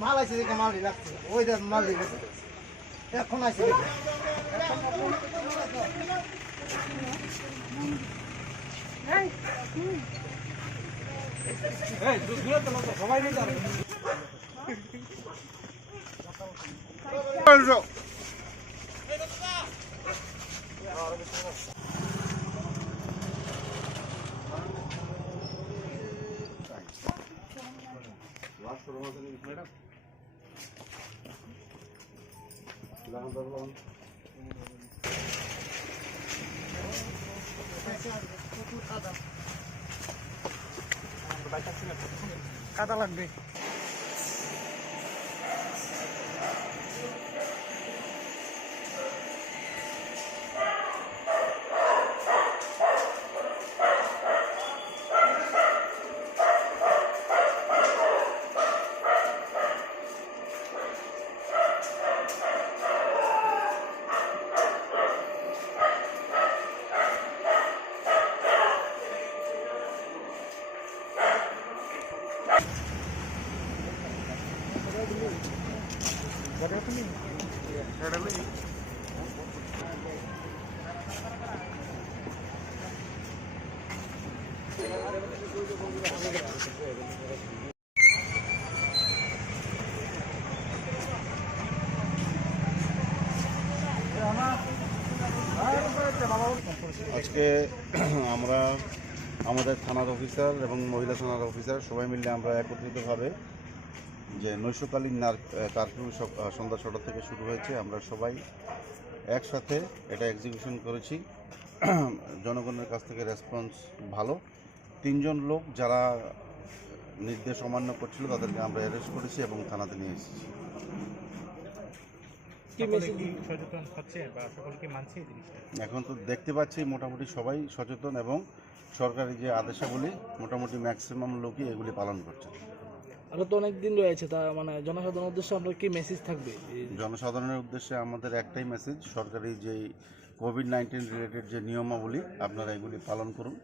মাল আছে দেখে মাল লাগছে ওই যে মাল দিয়েছে এখন আছে সবাই নিয়ে যাবে मैडम कादा লাগবে আজকে আমরা আমাদের থানার অফিসার এবং মহিলা থানার অফিসার সবাই মিলে আমরা একত্রিতভাবে যে নৈশকালীন কারফিউ সন্ধ্যা ৬টা থেকে শুরু হয়েছে, আমরা সবাই একসাথে এটা এক্সিকিউশন করেছি। জনগণের কাছ থেকে রেসপন্স ভালো। ৩ জন লোক যারা নির্দেশ অমান্য করছিল তাদেরকে আমরা অ্যারেস্ট করেছি এবং থানাতে নিয়ে এসেছি। এখন তো দেখতে পাচ্ছি মোটামুটি সবাই সচেতন এবং সরকারি যে আদেশাবলী মোটামুটি ম্যাক্সিমাম লোকই এগুলি পালন করছে। আরো তো অনেক দিন রয়েছে, তা মানে জনসাধারণের উদ্দেশ্যে আপনার কি মেসেজ থাকবে? জনসাধারণের উদ্দেশ্যে আমাদের একটাই মেসেজ, সরকারি যে কোভিড-19 রিলেটেড যে নিয়মাবলী আপনারা এগুলি পালন করুন।